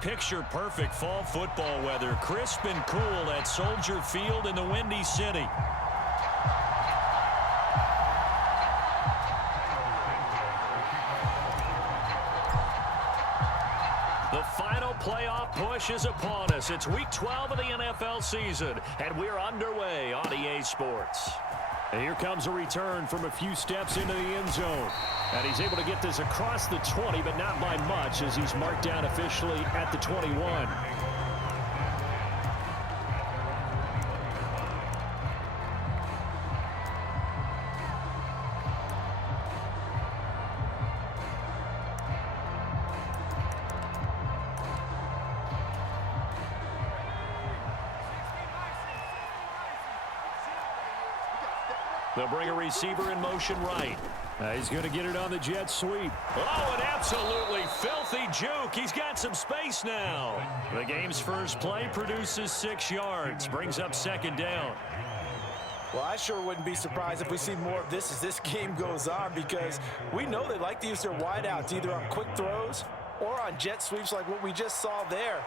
picture-perfect fall football weather. Crisp and cool at Soldier Field in the Windy City. The final playoff push is upon us. It's Week 12 of the NFL season, and we're underway on EA Sports. And here comes a return from a few steps into the end zone. And he's able to get this across the 20, but not by much, as he's marked down officially at the 21. They'll bring a receiver in motion right. He's going to get it on the jet sweep. Oh, an absolutely filthy juke. He's got some space now. The game's first play produces 6 yards. Brings up second down. Well, I sure wouldn't be surprised if we see more of this as this game goes on, because we know they like to use their wideouts either on quick throws or on jet sweeps like what we just saw there.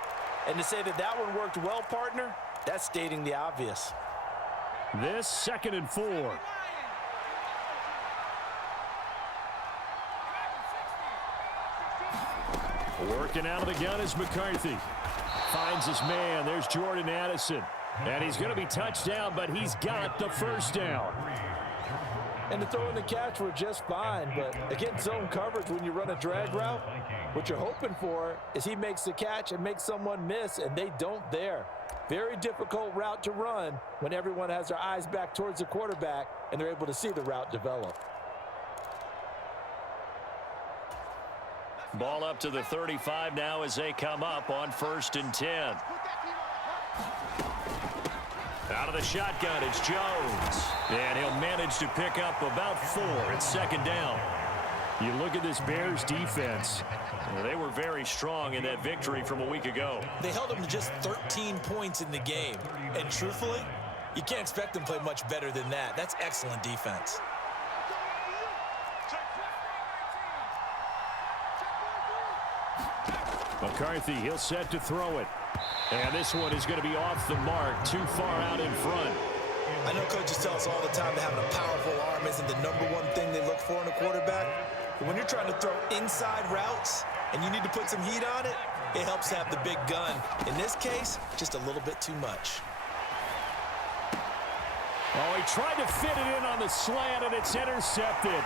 And to say that that one worked well, partner, that's stating the obvious. This 2nd and 4. Working out of the gun is McCarthy. Finds his man. There's Jordan Addison. And he's going to be touched down, but he's got the first down. And the throw and the catch were just fine. But, again, zone coverage when you run a drag route, what you're hoping for is he makes the catch and makes someone miss, and they don't there. Very difficult route to run when everyone has their eyes back towards the quarterback and they're able to see the route develop. Ball up to the 35 now as they come up on 1st and 10. Out of the shotgun, it's Jones. And he'll manage to pick up about 4 at 2nd down. You look at this Bears defense. They were very strong in that victory from a week ago. They held them to just 13 points in the game. And truthfully, you can't expect them to play much better than that. That's excellent defense. McCarthy, he'll set to throw it. And this one is going to be off the mark, too far out in front. I know coaches tell us all the time that having a powerful arm isn't the #1 thing they look for in a quarterback. But when you're trying to throw inside routes and you need to put some heat on it, it helps to have the big gun. In this case, just a little bit too much. Oh, he tried to fit it in on the slant, and it's intercepted.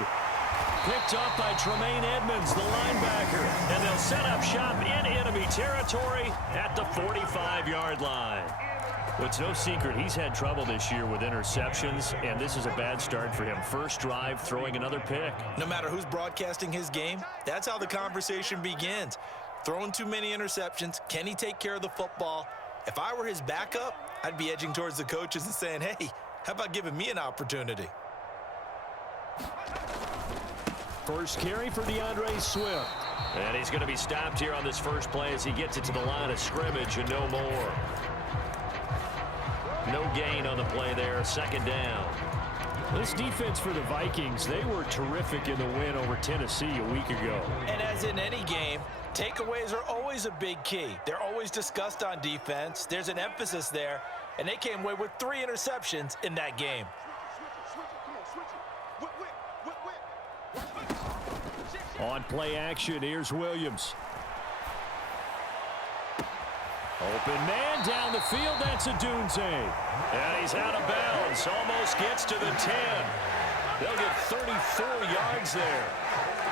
Picked up by Tremaine Edmonds, the linebacker. And they'll set up shop in enemy territory at the 45-yard line. Well, it's no secret he's had trouble this year with interceptions, and this is a bad start for him. First drive, throwing another pick. No matter who's broadcasting his game, that's how the conversation begins. Throwing too many interceptions, can he take care of the football? If I were his backup, I'd be edging towards the coaches and saying, hey, how about giving me an opportunity? First carry for DeAndre Swift. And he's going to be stopped here on this first play as he gets it to the line of scrimmage and no more. No gain on the play there, 2nd down. This defense for the Vikings, they were terrific in the win over Tennessee a week ago. And as in any game, takeaways are always a big key. They're always discussed on defense. There's an emphasis there, and they came away with 3 interceptions in that game. On play action, here's Williams. Open man down the field, that's a Dunze. And he's out of bounds, almost gets to the 10. They'll get 34 yards there.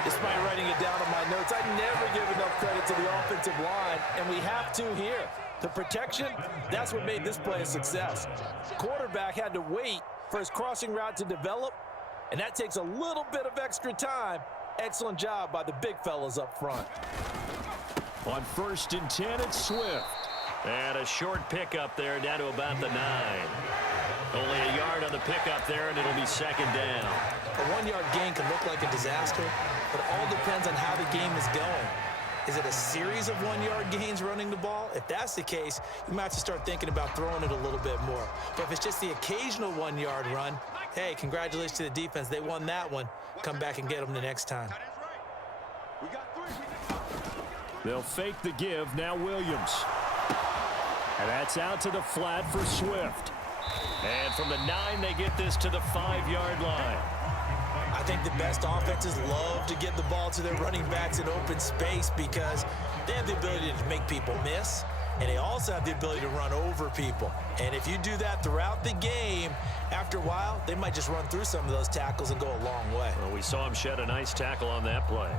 Despite writing it down on my notes, I never give enough credit to the offensive line, and we have to here. The protection, that's what made this play a success. Quarterback had to wait for his crossing route to develop, and that takes a little bit of extra time. Excellent job by the big fellas up front. On 1st and 10, it's Swift. And a short pickup there down to about the 9. Only a yard on the pickup there, and it'll be 2nd down. A 1-yard gain can look like a disaster, but it all depends on how the game is going. Is it a series of 1-yard gains running the ball? If that's the case, you might have to start thinking about throwing it a little bit more. But if it's just the occasional 1-yard run, hey, congratulations to the defense. They won that one. Come back and get them the next time. They'll fake the give. Now Williams. And that's out to the flat for Swift. And from the 9, they get this to the 5-yard line. I think the best offenses love to get the ball to their running backs in open space because they have the ability to make people miss, and they also have the ability to run over people. And if you do that throughout the game, after a while, they might just run through some of those tackles and go a long way. Well, we saw him shed a nice tackle on that play.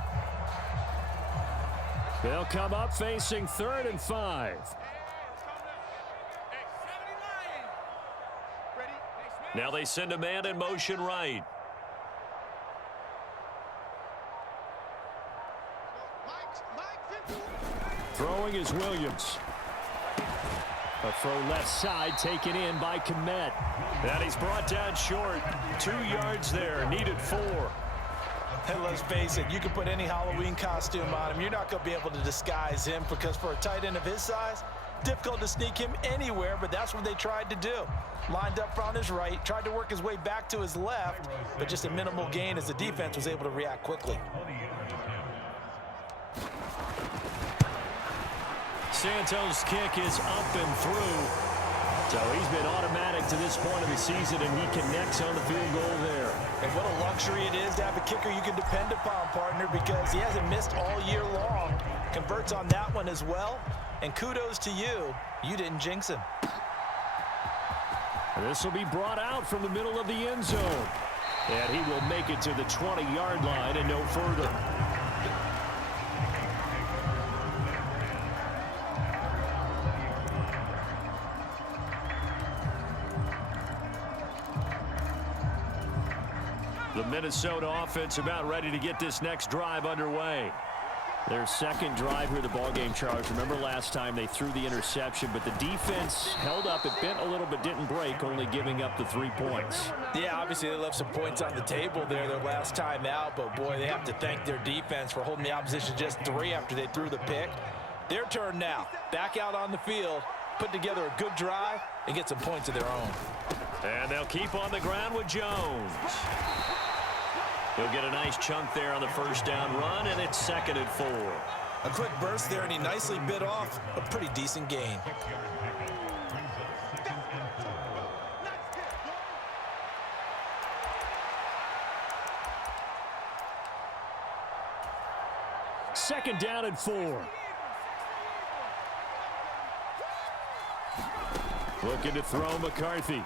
They'll come up facing 3rd and 5. Now they send a man in motion right. Throwing is Williams. A throw left side taken in by Kmet. And he's brought down short. 2 yards there, needed 4. And let's face it, you can put any Halloween costume on him. You're not going to be able to disguise him because for a tight end of his size, difficult to sneak him anywhere, but that's what they tried to do. Lined up on his right, tried to work his way back to his left, but just a minimal gain as the defense was able to react quickly. Santos' kick is up and through. So he's been automatic to this point of the season, and he connects on the field goal there. And what a luxury it is to have a kicker you can depend upon, partner, because he hasn't missed all year long. Converts on that one as well. And kudos to you. You didn't jinx him. This will be brought out from the middle of the end zone. And he will make it to the 20-yard line and no further. The Minnesota offense about ready to get this next drive underway. Their second drive here, the ballgame, Charles. Remember last time they threw the interception, but the defense held up. It bent a little but didn't break, only giving up the 3 points. Yeah, obviously they left some points on the table there their last time out, but boy, they have to thank their defense for holding the opposition just 3 after they threw the pick. Their turn now. Back out on the field, put together a good drive, and get some points of their own. And they'll keep on the ground with Jones. He'll get a nice chunk there on the first down run, and it's 2nd and 4. A quick burst there, and he nicely bit off a pretty decent gain. Second down and 4. Looking to throw McCarthy.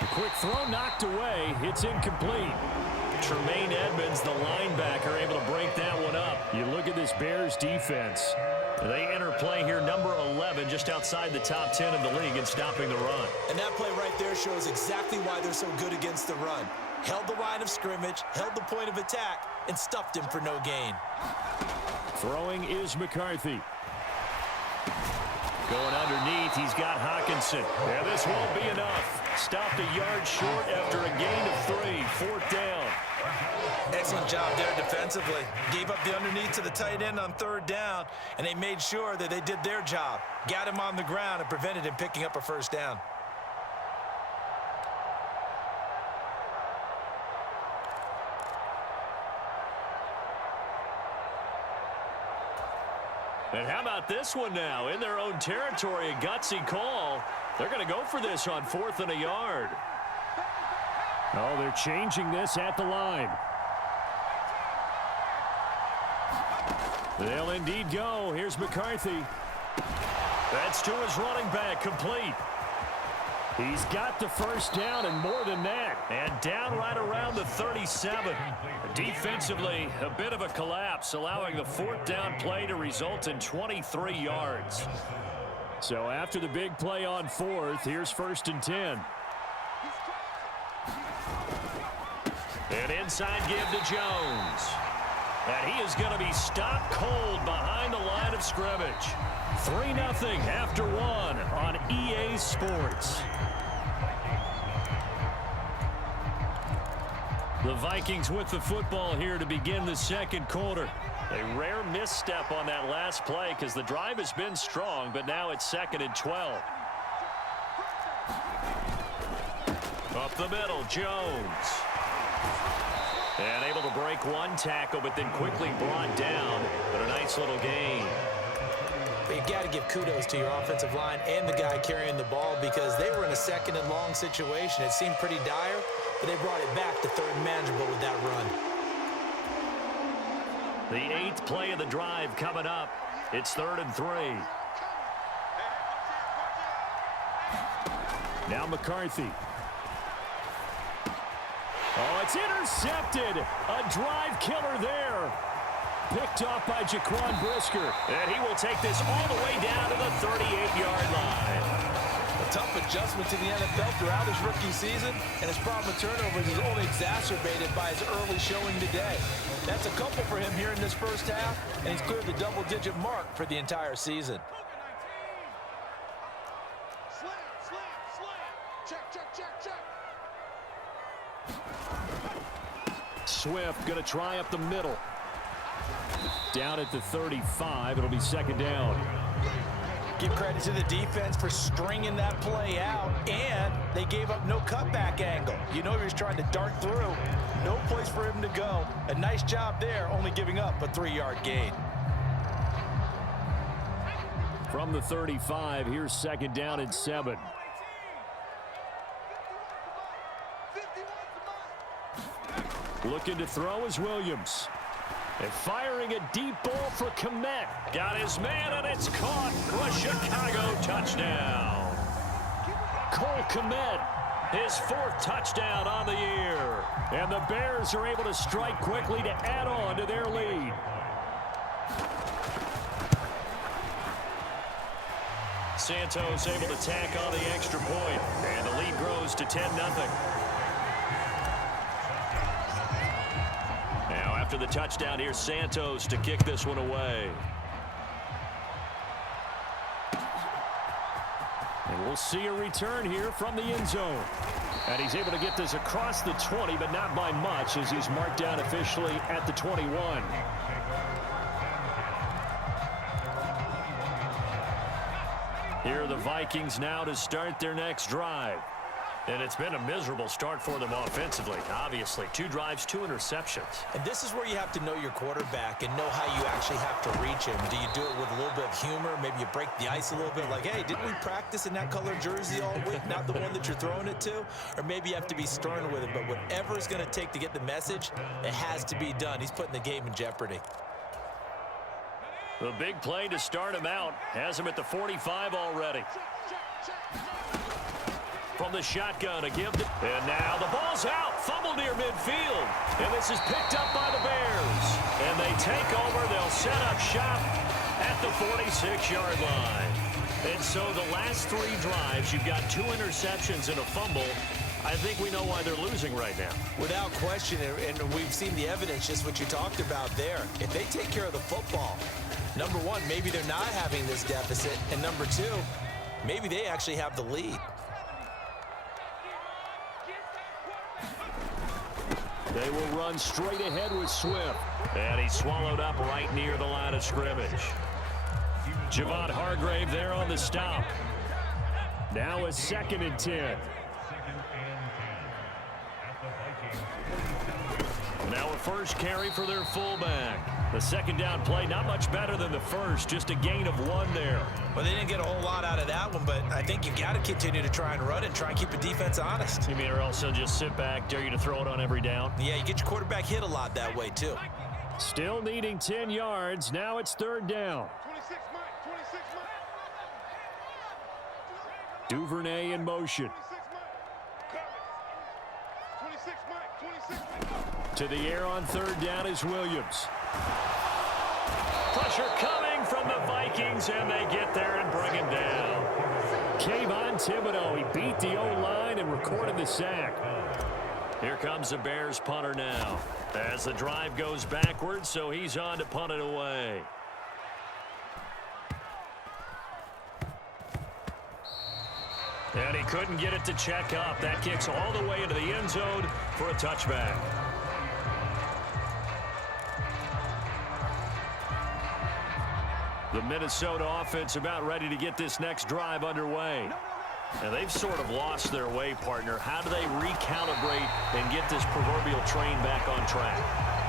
A quick throw knocked away. It's incomplete. Tremaine Edmonds, the linebacker, able to break that one up. You look at this Bears defense. They enter play here, number 11, just outside the top 10 of the league in stopping the run. And that play right there shows exactly why they're so good against the run. Held the line of scrimmage, held the point of attack, and stuffed him for no gain. Throwing is McCarthy. Going underneath, he's got Hawkinson. Yeah, this won't be enough. Stopped a yard short after a gain of 3. 4th down. Excellent job there defensively. Gave up the underneath to the tight end on 3rd down, and they made sure that they did their job. Got him on the ground and prevented him picking up a first down. And how about this one now? In their own territory, a gutsy call. They're going to go for this on 4th and a yard. Oh, they're changing this at the line. They'll indeed go. Here's McCarthy. That's to his running back, complete. He's got the first down and more than that. And down right around the 37. Defensively, a bit of a collapse, allowing the 4th down play to result in 23 yards. So after the big play on 4th, here's 1st and 10. An inside give to Jones. And he is going to be stopped cold behind the line of scrimmage. 3-0 after 1 on EA Sports. The Vikings with the football here to begin the 2nd quarter. A rare misstep on that last play because the drive has been strong, but now it's 2nd and 12. Up the middle, Jones. And able to break one tackle, but then quickly brought down. But a nice little gain. But you've got to give kudos to your offensive line and the guy carrying the ball because they were in a second and long situation. It seemed pretty dire, but they brought it back to third and manageable with that run. The 8th play of the drive coming up. It's 3rd and 3. Now McCarthy. Oh, it's intercepted. A drive killer there. Picked off by Jaquan Brisker. And he will take this all the way down to the 38-yard line. A tough adjustment to the NFL throughout his rookie season, and his problem with turnovers is only exacerbated by his early showing today. That's a couple for him here in this first half, and he's cleared the double-digit mark for the entire season. Swift going to try up the middle. Down at the 35. It'll be 2nd down. Give credit to the defense for stringing that play out, and they gave up no cutback angle. You know he was trying to dart through. No place for him to go. A nice job there, only giving up a 3-yard gain. From the 35, here's 2nd down and 7. Looking to throw is Williams. And firing a deep ball for Kmet. Got his man, and it's caught for a Chicago touchdown. Cole Kmet, his 4th touchdown on the year. And the Bears are able to strike quickly to add on to their lead. Santos able to tack on the extra point. And the lead grows to 10-0. After the touchdown, here's Santos to kick this one away. And we'll see a return here from the end zone. And he's able to get this across the 20, but not by much as he's marked down officially at the 21. Here are the Vikings now to start their next drive. And it's been a miserable start for them offensively. Obviously, 2 drives, 2 interceptions. And this is where you have to know your quarterback and know how you actually have to reach him. Do you do it with a little bit of humor? Maybe you break the ice a little bit like, hey, didn't we practice in that color jersey all week, not the one that you're throwing it to? Or maybe you have to be stern with him. But whatever it's going to take to get the message, it has to be done. He's putting the game in jeopardy. The big play to start him out has him at the 45 already. From the shotgun, a give. And now the ball's out. Fumble near midfield. And this is picked up by the Bears. And they take over. They'll set up shop at the 46-yard line. And so the last 3 drives, you've got 2 interceptions and a fumble. I think we know why they're losing right now. Without question, and we've seen the evidence, just what you talked about there. If they take care of the football, number 1, maybe they're not having this deficit. And number 2, maybe they actually have the lead. They will run straight ahead with Swift. And he's swallowed up right near the line of scrimmage. Javon Hargrave there on the stop. Now a 2nd and 10. Now a first carry for their fullback. The 2nd down play, not much better than the first, just a gain of 1 there. Well, they didn't get a whole lot out of that one, but I think you've got to continue to try and run and try and keep the defense honest. You mean or else they'll just sit back, dare you to throw it on every down? Yeah, you get your quarterback hit a lot that way, too. Still needing 10 yards. Now it's 3rd down. Duvernay in motion. To the air on 3rd down is Williams. Pressure coming from the Vikings, and they get there and bring him down. Kayvon Thibodeau, he beat the O-line and recorded the sack. Here comes the Bears punter now as the drive goes backwards, so he's on to punt it away. And he couldn't get it to check up. That kicks all the way into the end zone for a touchback. The Minnesota offense about ready to get this next drive underway. And they've sort of lost their way, partner. How do they recalibrate and get this proverbial train back on track?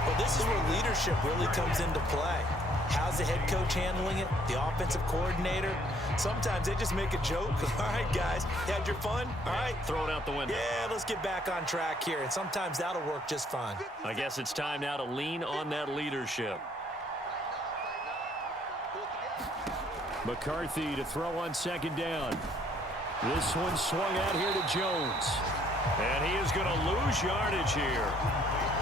Well, this is where leadership really comes into play. How's the head coach handling it? The offensive coordinator? Sometimes they just make a joke. All right, guys, you had your fun? All right. Throw it out the window. Yeah, let's get back on track here. And sometimes that'll work just fine. I guess it's time now to lean on that leadership. McCarthy to throw on second down. This one swung out here to Jones. And he is going to lose yardage here.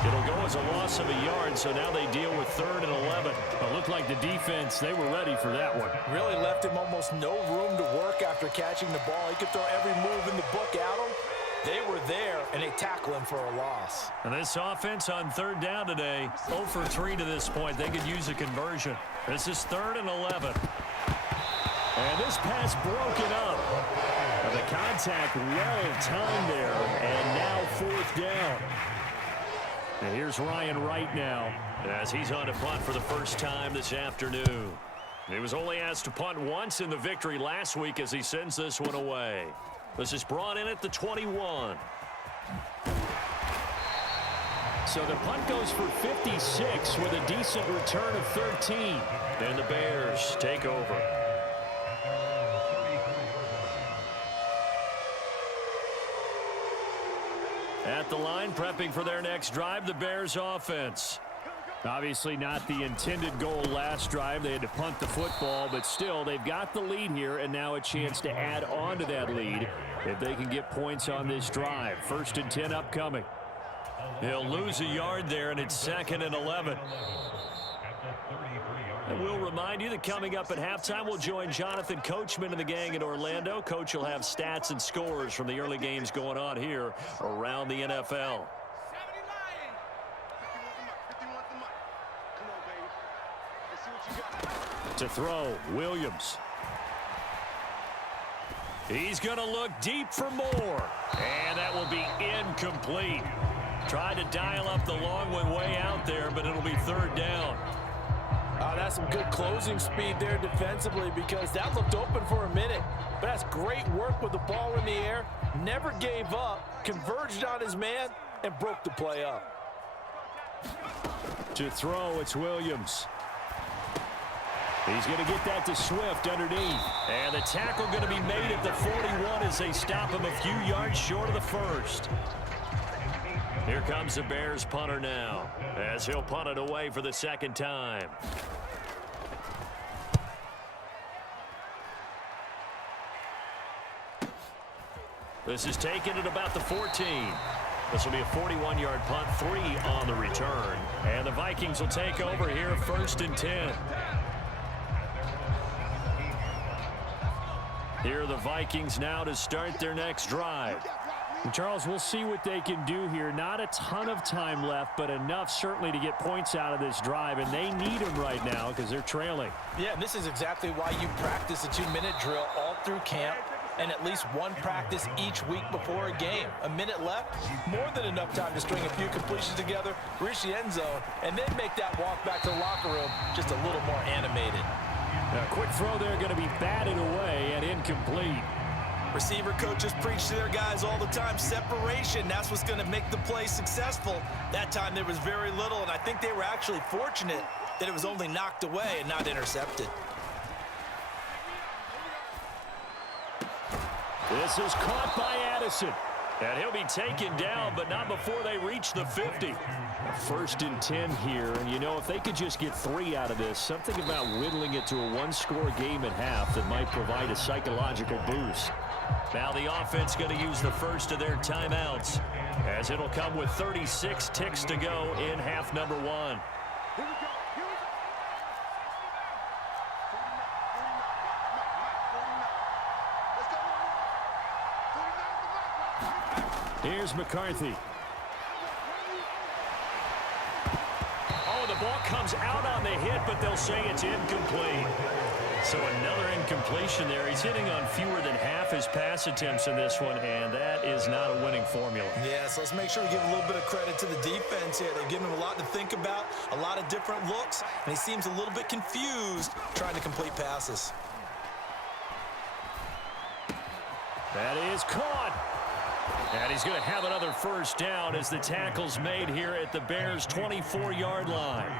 It'll go as a loss of a yard, so now they deal with 3rd and 11. It looked like the defense, they were ready for that one. Really left him almost no room to work after catching the ball. He could throw every move in the book at him. They were there, and they tackle him for a loss. And this offense on 3rd down today, 0 for 3 to this point. They could use a conversion. This is 3rd and 11. And this pass broken up. And the contact well timed there, and now 4th down. And here's Ryan Wright now as he's on to punt for the first time this afternoon. He was only asked to punt once in the victory last week as he sends this one away. This is brought in at the 21. So the punt goes for 56 with a decent return of 13. And the Bears take over. At the line, prepping for their next drive, the Bears offense. Obviously not the intended goal last drive. They had to punt the football, but still, they've got the lead here, and now a chance to add on to that lead if they can get points on this drive. 1st and 10 upcoming. He'll lose a yard there, and it's 2nd and 11. And we'll remind you that coming up at halftime, we'll join Jonathan Coachman and the gang in Orlando. Coach will have stats and scores from the early games going on here around the NFL. To throw, Williams. He's going to look deep for more. And that will be incomplete. Tried to dial up the long one way out there, but it'll be 3rd down. That's some good closing speed there defensively because that looked open for a minute. But that's great work with the ball in the air. Never gave up, converged on his man, and broke the play up. To throw, it's Williams. He's going to get that to Swift underneath. And the tackle going to be made at the 41 as they stop him a few yards short of the 1st. Here comes the Bears punter now as he'll punt it away for the 2nd time. This is taken at about the 14. This will be a 41-yard punt, 3 on the return. And the Vikings will take over here, 1st and 10. Here are the Vikings now to start their next drive. And Charles, we'll see what they can do here. Not a ton of time left, but enough certainly to get points out of this drive, and they need them right now because they're trailing. Yeah, and this is exactly why you practice a 2-minute drill all through camp and at least one practice each week before a game. A minute left, more than enough time to string a few completions together, reach the end zone, and then make that walk back to the locker room just a little more animated. Now, a quick throw there going to be batted away and incomplete. Receiver coaches preach to their guys all the time, separation. That's what's going to make the play successful. That time there was very little, and I think they were actually fortunate that it was only knocked away and not intercepted. This is caught by Addison. And he'll be taken down, but not before they reach the 50. 1st and 10 here, and you know, if they could just get 3 out of this, something about whittling it to a 1-score game at half that might provide a psychological boost. Now the offense going to use the first of their timeouts, as it'll come with 36 ticks to go in half number 1. Here's McCarthy. Oh, the ball comes out on the hit, but they'll say it's incomplete. So another incompletion there. He's hitting on fewer than half his pass attempts in this one, and that is not a winning formula. Yeah, so let's make sure we give a little bit of credit to the defense here. They've given him a lot to think about, a lot of different looks, and he seems a little bit confused trying to complete passes. That is caught. And he's going to have another first down as the tackle's made here at the Bears' 24-yard line.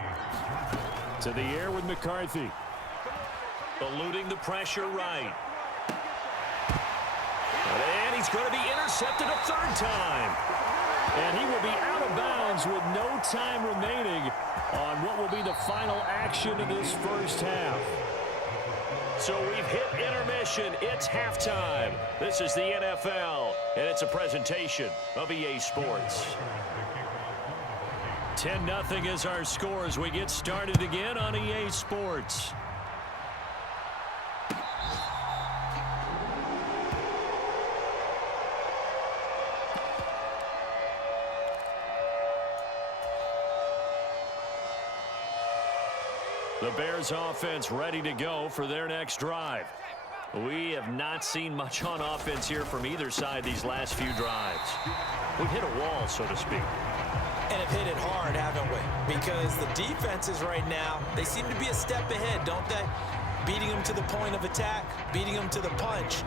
To the air with McCarthy. Eluding the pressure right. And he's going to be intercepted a third time. And he will be out of bounds with no time remaining on what will be the final action of this first half. So we've hit intermission. It's halftime. This is the NFL, and it's a presentation of EA Sports. 10-0 is our score as we get started again on EA Sports. The Bears offense ready to go for their next drive. We have not seen much on offense here from either side these last few drives. We've hit a wall, so to speak. And have hit it hard, haven't we? Because the defenses right now, they seem to be a step ahead, don't they? Beating them to the point of attack, beating them to the punch.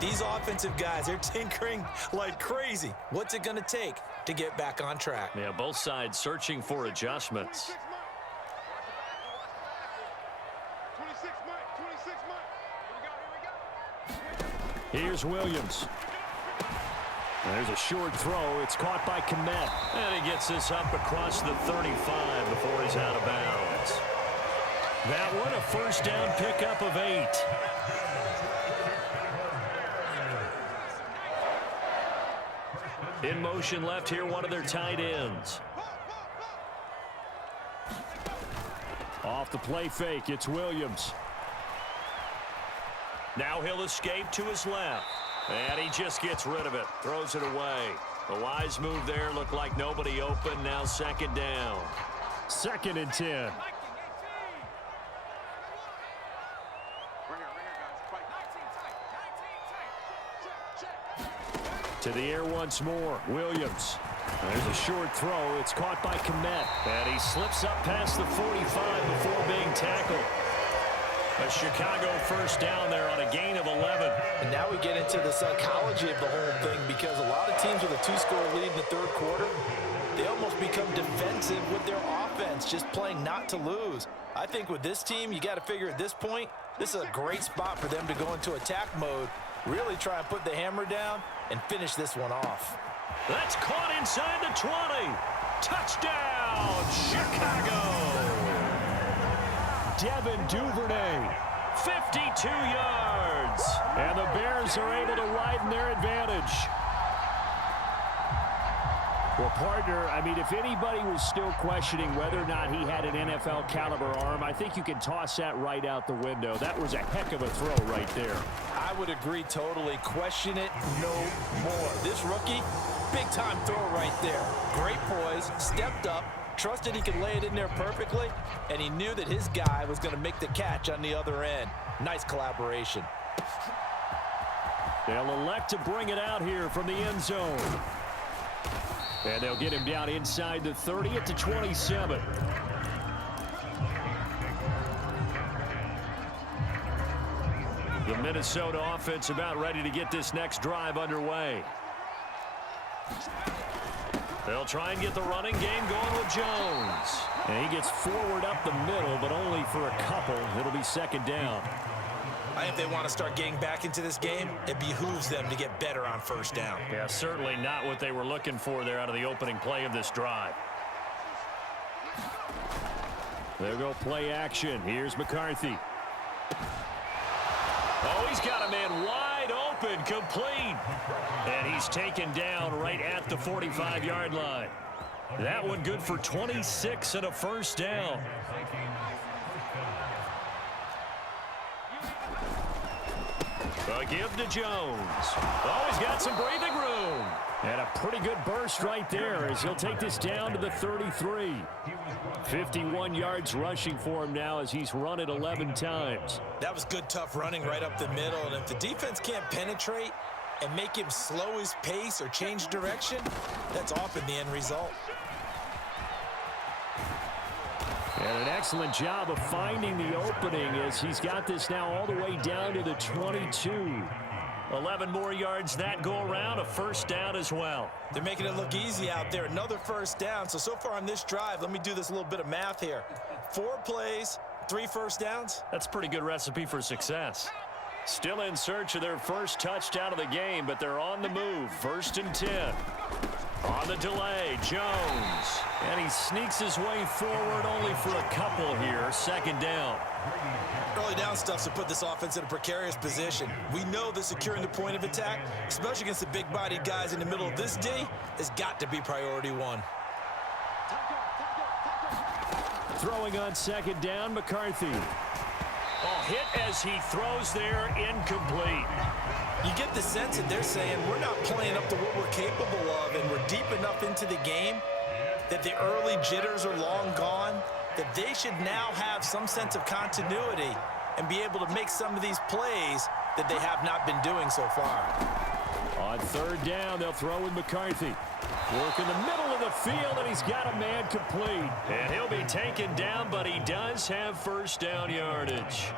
These offensive guys, they're tinkering like crazy. What's it going to take to get back on track? Yeah, both sides searching for adjustments. Here's Williams. There's a short throw. It's caught by Kmet. And he gets this up across the 35 before he's out of bounds. That one, a first down pickup of 8. In motion left here, one of their tight ends. Off the play fake, it's Williams. Now he'll escape to his left. And he just gets rid of it. Throws it away. A wise move there. Looked like nobody open. Now second down. 2nd and 10. To the air once more. Williams. There's a short throw. It's caught by Kmet. And he slips up past the 45 before being tackled. A Chicago first down there on a gain of 11. And now we get into the psychology of the whole thing, because a lot of teams with a 2-score lead in the third quarter, they almost become defensive with their offense, just playing not to lose. I think with this team, you got to figure at this point, this is a great spot for them to go into attack mode, really try and put the hammer down and finish this one off. That's caught inside the 20. Touchdown, Chicago. Devin Duvernay, 52 yards. And the Bears are able to widen their advantage. Well, partner, I mean, if anybody was still questioning whether or not he had an NFL caliber arm, I think you can toss that right out the window. That was a heck of a throw right there. I would agree totally. Question it no more. This rookie, big-time throw right there. Great poise, stepped up, trusted he could lay it in there perfectly, and he knew that his guy was going to make the catch on the other end. Nice collaboration. They'll elect to bring it out here from the end zone. And they'll get him down inside the 30 at the 27. The Minnesota offense about ready to get this next drive underway. They'll try and get the running game going with Jones. And he gets forward up the middle, but only for a couple. It'll be second down. I think they want to start getting back into this game. It behooves them to get better on first down. Yeah, certainly not what they were looking for there out of the opening play of this drive. They'll go play action. Here's McCarthy. Oh, he's got a man wide open, complete. And he's taken down right at the 45-yard line. That one good for 26 and a first down. A give to Jones. Oh, he's got some breathing room. And a pretty good burst right there as he'll take this down to the 33. 51 yards rushing for him now as he's run it 11 times. That was good, tough running right up the middle. And if the defense can't penetrate and make him slow his pace or change direction, that's often the end result. And an excellent job of finding the opening as he's got this now all the way down to the 22. 11 more yards that go around, a first down as well. They're making it look easy out there. Another first down. So far on this drive, let me do this little bit of math here. 4 plays, 3 first downs. That's a pretty good recipe for success. Still in search of their first touchdown of the game, but they're on the move. 1st and 10. On the delay, Jones. And he sneaks his way forward only for a couple here. 2nd down. Early down stuff to put this offense in a precarious position. We know that securing the point of attack, especially against the big-bodied guys in the middle of this D, has got to be priority 1. Throwing on 2nd down, McCarthy. Hit as he throws there, incomplete. You get the sense that they're saying we're not playing up to what we're capable of, and we're deep enough into the game that the early jitters are long gone, that they should now have some sense of continuity and be able to make some of these plays that they have not been doing so far. On 3rd down, they'll throw with McCarthy. Work in the middle of the field, and he's got a man complete. And he'll be taken down, but he does have first down yardage.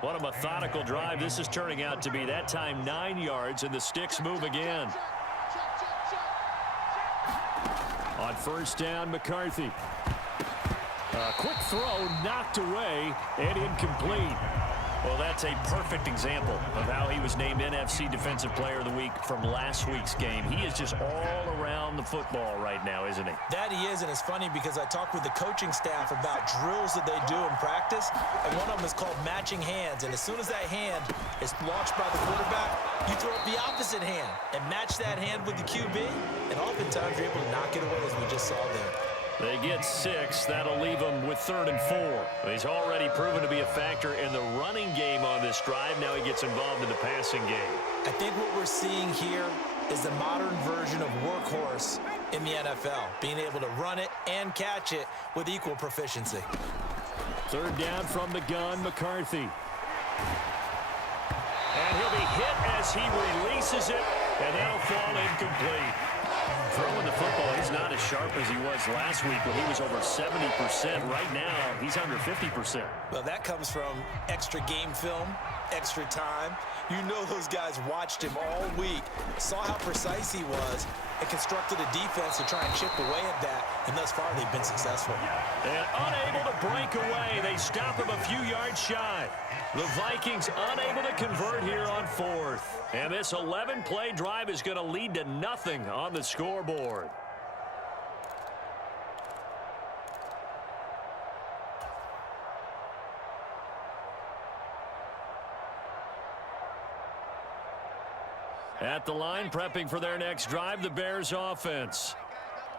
What a methodical drive this is turning out to be. That time 9 yards, and the sticks move again. On 1st down, McCarthy. A quick throw knocked away and incomplete. Well, that's a perfect example of how he was named NFC Defensive Player of the Week from last week's game. He is just all around the football right now, isn't he? That he is, and it's funny because I talked with the coaching staff about drills that they do in practice, and one of them is called matching hands. And as soon as that hand is launched by the quarterback, you throw up the opposite hand and match that hand with the QB, and oftentimes you're able to knock it away, as we just saw there. They get 6. That'll leave them with 3rd and 4. He's already proven to be a factor in the running game on this drive. Now he gets involved in the passing game. I think what we're seeing here is the modern version of workhorse in the NFL, being able to run it and catch it with equal proficiency. 3rd down from the gun, McCarthy. And he'll be hit as he releases it, and that'll fall incomplete. Throwing the football, he's not as sharp as he was last week when he was over 70%. Right now, he's under 50%. Well, that comes from extra game film, extra time. You know those guys watched him all week, saw how precise he was, and constructed a defense to try and chip away at that, and thus far they've been successful. And unable to break away, they stop him a few yards shy. The Vikings unable to convert here on 4th. And this 11-play drive is going to lead to nothing on the scoreboard. At the line, prepping for their next drive, the Bears offense.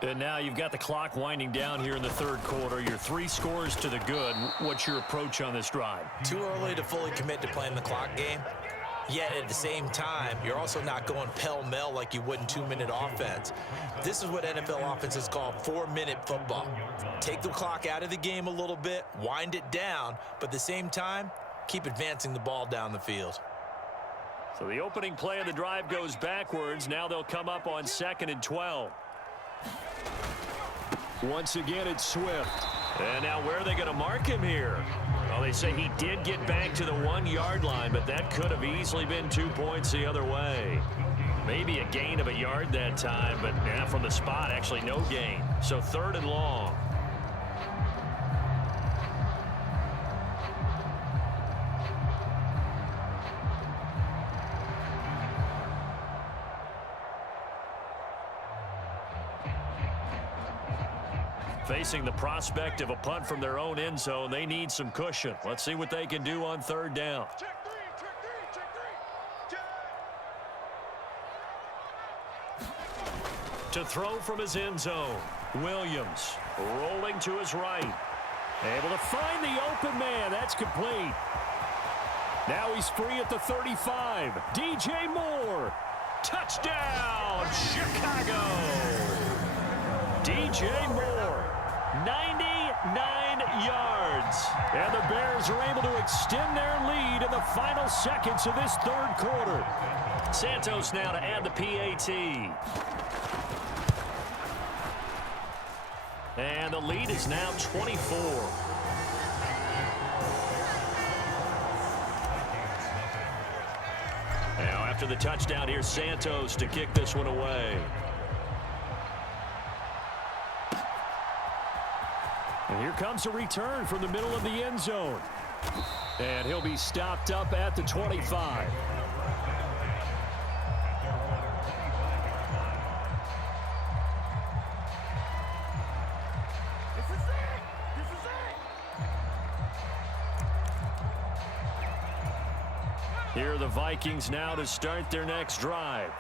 And now you've got the clock winding down here in the 3rd quarter. Your 3 scores to the good. What's your approach on this drive? Too early to fully commit to playing the clock game. Yet at the same time, you're also not going pell-mell like you would in 2-minute offense. This is what NFL offenses call 4-minute football. Take the clock out of the game a little bit, wind it down, but at the same time, keep advancing the ball down the field. So the opening play of the drive goes backwards. Now they'll come up on 2nd and 12. Once again, it's Swift. And now where are they going to mark him here? Well, they say he did get back to the 1-yard line, but that could have easily been 2 points the other way. Maybe a gain of a yard that time, but from the spot, actually no gain. So 3rd and long. Facing the prospect of a punt from their own end zone, they need some cushion. Let's see what they can do on 3rd down. To throw from his end zone, Williams rolling to his right. Able to find the open man. That's complete. Now he's free at the 35. DJ Moore. Touchdown, Chicago. DJ Moore, 99 yards. And the Bears are able to extend their lead in the final seconds of this 3rd quarter. Santos now to add the PAT. And the lead is now 24. Now After the touchdown, here's Santos to kick this one away. And here comes a return from the middle of the end zone. And he'll be stopped up at the 25. Here are the Vikings now to start their next drive.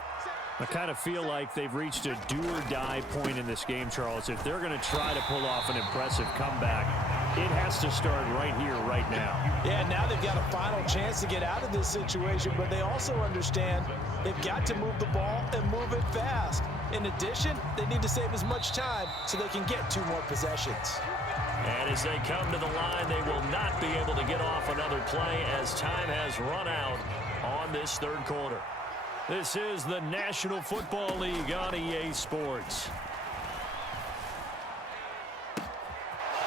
I kind of feel like they've reached a do-or-die point in this game, Charles. If they're going to try to pull off an impressive comeback, it has to start right here, right now. Yeah, now they've got a final chance to get out of this situation, but they also understand they've got to move the ball and move it fast. In addition, they need to save as much time so they can get 2 more possessions. And as they come to the line, they will not be able to get off another play as time has run out on this third quarter. This is the National Football League on EA Sports.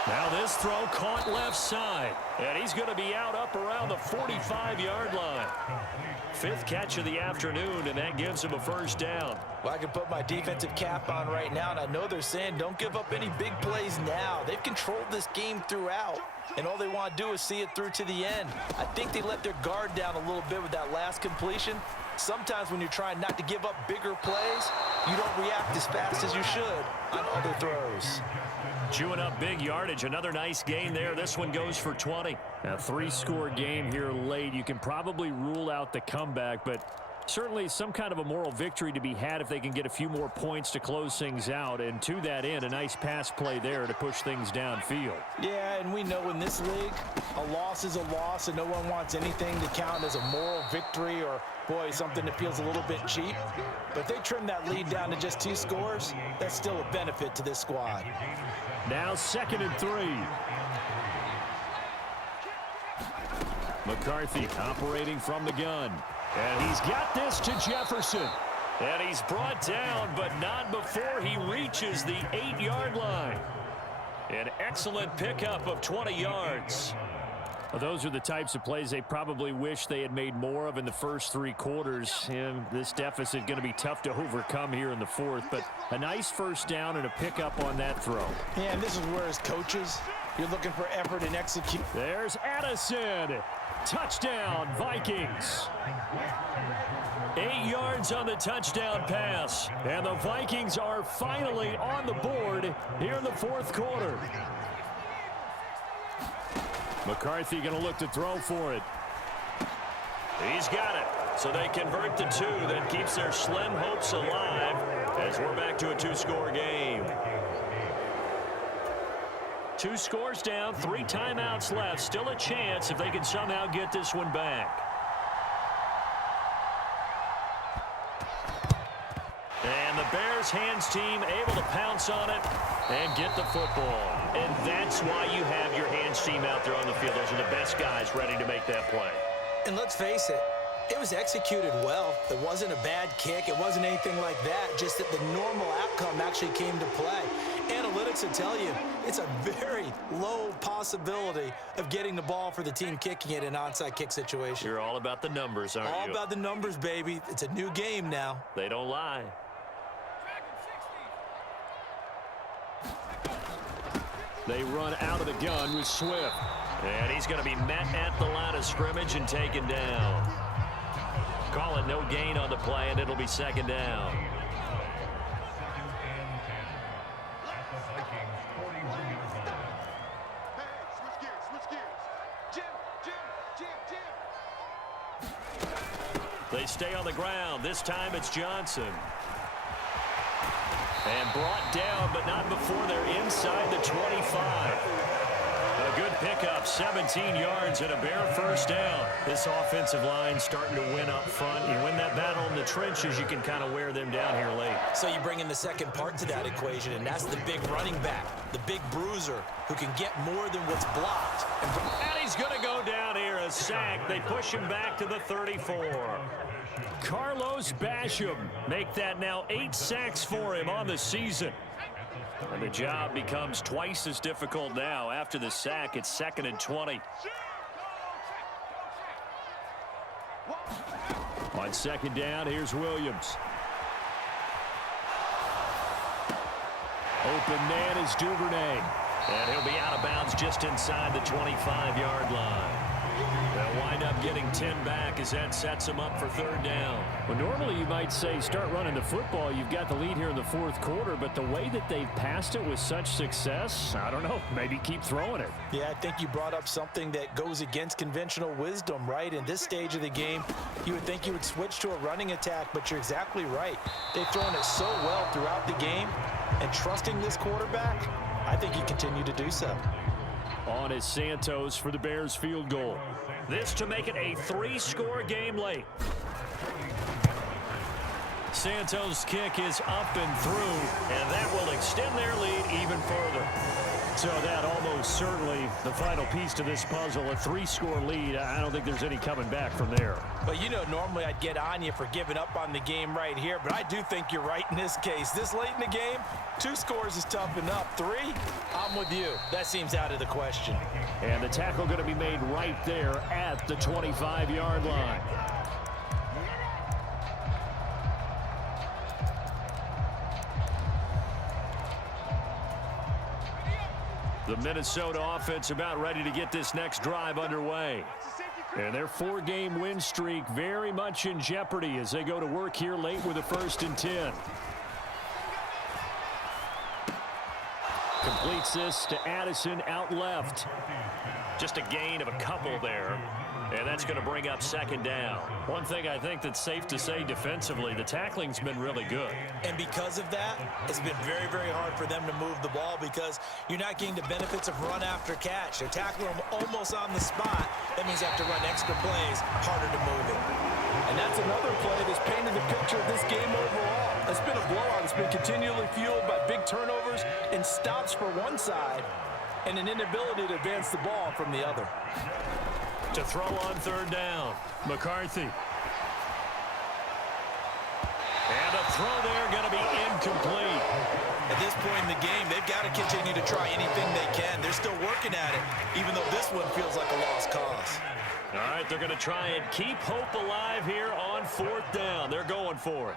Now this throw caught left side. And he's going to be out up around the 45-yard line. 5th catch of the afternoon, and that gives him a first down. Well, I can put my defensive cap on right now, and I know they're saying don't give up any big plays now. They've controlled this game throughout, and all they want to do is see it through to the end. I think they let their guard down a little bit with that last completion. Sometimes when you're trying not to give up bigger plays, you don't react as fast as you should on other throws. Chewing up big yardage. Another nice gain there. This one goes for 20. A 3-score game here late. You can probably rule out the comeback, but certainly some kind of a moral victory to be had if they can get a few more points to close things out. And to that end, a nice pass play there to push things downfield. Yeah, and we know in this league, a loss is a loss, and no one wants anything to count as a moral victory or, boy, something that feels a little bit cheap. But if they trim that lead down to just 2 scores, that's still a benefit to this squad. Now 2nd and 3. McCarthy operating from the gun. And he's got this to Jefferson. And he's brought down, but not before he reaches the 8-yard line. An excellent pickup of 20 yards. Well, those are the types of plays they probably wish they had made more of in the first 3 quarters. And this deficit going to be tough to overcome here in the 4th. But a nice first down and a pickup on that throw. Yeah, and this is where as coaches, you're looking for effort and execute. There's Addison. Touchdown, Vikings. 8 yards on the touchdown pass. And the Vikings are finally on the board here in the 4th quarter. McCarthy going to look to throw for it. He's got it. So they convert the 2. That keeps their slim hopes alive as we're back to a 2-score game. 2 scores down, 3 timeouts left. Still a chance if they can somehow get this one back. And the Bears hands team able to pounce on it and get the football. And that's why you have your hands team out there on the field. Those are the best guys ready to make that play. And let's face it, it was executed well. It wasn't a bad kick. It wasn't anything like that. Just that the normal outcome actually came to play. Analytics will tell you it's a very low possibility of getting the ball for the team kicking it in an onside kick situation. You're all about the numbers, aren't you? All about the numbers, baby. It's a new game now. They don't lie. They run out of the gun with Swift. And he's going to be met at the line of scrimmage and taken down. Call it no gain on the play, and it'll be 2nd down. They stay on the ground. This time it's Johnson. And brought down, but not before they're inside the 25. A good pickup, 17 yards and a bare first down. This offensive line starting to win up front. You win that battle in the trenches, you can kind of wear them down here late. So you bring in the second part to that equation, and that's the big running back, the big bruiser, who can get more than what's blocked. And he's going to go down here, a sack. They push him back to the 34. Carlos Basham make that now 8 sacks for him on the season. And the job becomes twice as difficult now. After the sack, it's 2nd and 20. On second down, here's Williams. Open man is Duvernay. And he'll be out of bounds just inside the 25-yard line. They'll wind up getting 10 back as that sets them up for third down. Well, normally you might say start running the football. You've got the lead here in the fourth quarter, but the way that they've passed it with such success, I don't know, maybe keep throwing it. Yeah, I think you brought up something that goes against conventional wisdom, right? In this stage of the game, you would think you would switch to a running attack, but you're exactly right. They've thrown it so well throughout the game, and trusting this quarterback, I think you continue to do so. On is Santos for the Bears field goal. This to make it a 3-score game late. Santos' kick is up and through, and that will extend their lead even further. So that almost certainly the final piece to this puzzle, a 3-score lead. I don't think there's any coming back from there. But, you know, normally I'd get on you for giving up on the game right here, but I do think you're right in this case. This late in the game, 2 scores is tough enough. 3, I'm with you. That seems out of the question. And the tackle going to be made right there at the 25-yard line. The Minnesota offense about ready to get this next drive underway. And their 4-game win streak very much in jeopardy as they go to work here late with a 1st and 10. Completes this to Addison out left. Just a gain of a couple there. And that's going to bring up second down. One thing I think that's safe to say defensively, the tackling's been really good. And because of that, it's been very, very hard for them to move the ball because you're not getting the benefits of run after catch. They're tackling them almost on the spot. That means they have to run extra plays, harder to move it. And that's another play that's painted the picture of this game overall. It's been a blowout. It's been continually fueled by big turnovers and stops for one side and an inability to advance the ball from the other. To throw on third down, McCarthy. And a throw there going to be incomplete. At this point in the game, they've got to continue to try anything they can. They're still working at it, even though this one feels like a lost cause. All right, they're going to try and keep hope alive here on 4th down. They're going for it.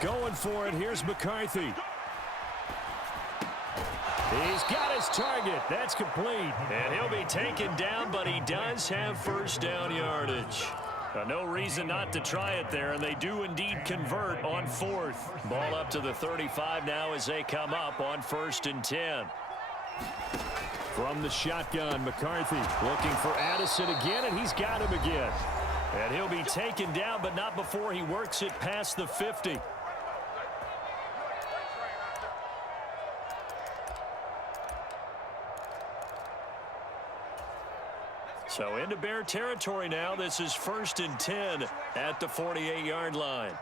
Going for it. Here's McCarthy. He's got his target. That's complete. And he'll be taken down, but he does have 1st down yardage. No reason not to try it there, and they do indeed convert on 4th. Ball up to the 35 now as they come up on 1st and 10. From the shotgun, McCarthy looking for Addison again, and he's got him again. And he'll be taken down, but not before he works it past the 50. So into Bear territory now. This is 1st and 10 at the 48-yard line.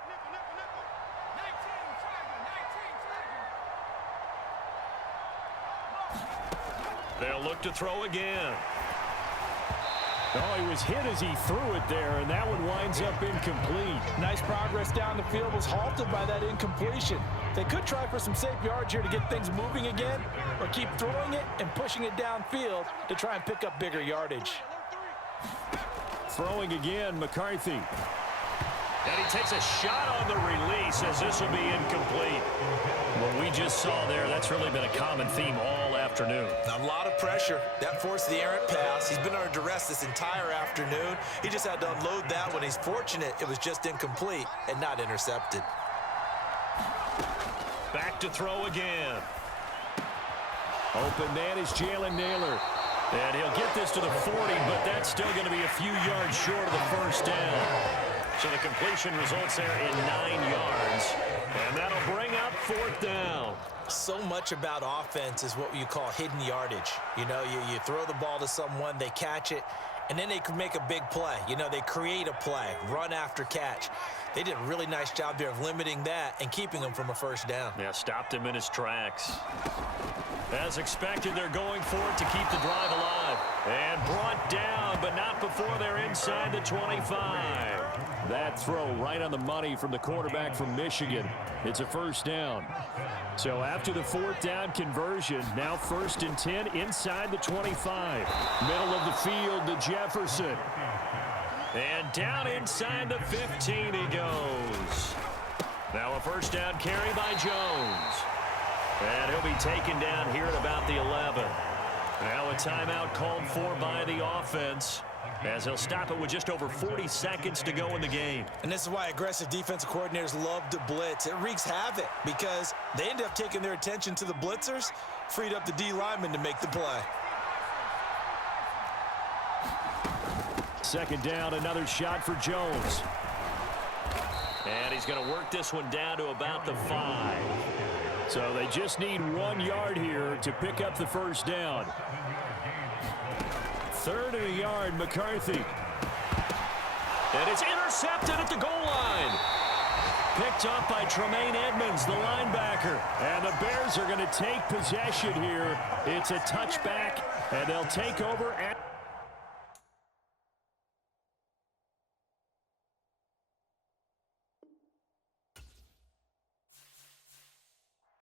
They'll look to throw again. Oh, he was hit as he threw it there, and that one winds up incomplete. Nice progress down the field was halted by that incompletion. They could try for some safe yards here to get things moving again, or keep throwing it and pushing it downfield to try and pick up bigger yardage. Throwing again, McCarthy. And he takes a shot on the release as this will be incomplete. What we just saw there, that's really been a common theme all afternoon. A lot of pressure. That forced the errant pass. He's been under duress this entire afternoon. He just had to unload that one. He's fortunate it was just incomplete and not intercepted. Back to throw again. Open man is Jalen Naylor. And he'll get this to the 40, but that's still going to be a few yards short of the 1st down. So the completion results there in 9 yards. And that'll bring up 4th down. So much about offense is what you call hidden yardage. You know, you throw the ball to someone, they catch it, and then they can make a big play. You know, they create a play, run after catch. They did a really nice job there of limiting that and keeping him from a 1st down. Yeah, stopped him in his tracks. As expected, they're going for it to keep the drive alive. And brought down, but not before they're inside the 25. That throw right on the money from the quarterback from Michigan. It's a first down. So after the fourth down conversion, now 1st and 10 inside the 25. Middle of the field to Jefferson. And down inside the 15 he goes. Now a first down carry by Jones. And he'll be taken down here at about the 11. Now a timeout called for by the offense, as he'll stop it with just over 40 seconds to go in the game. And this is why aggressive defensive coordinators love to blitz. It wreaks havoc because they end up taking their attention to the blitzers, freed up the D lineman to make the play. Second down, another shot for Jones. And he's going to work this one down to about the 5. So they just need 1 yard here to pick up the first down. 3rd and a yard, McCarthy. And it's intercepted at the goal line. Picked up by Tremaine Edmonds, the linebacker. And the Bears are going to take possession here. It's a touchback, and they'll take over at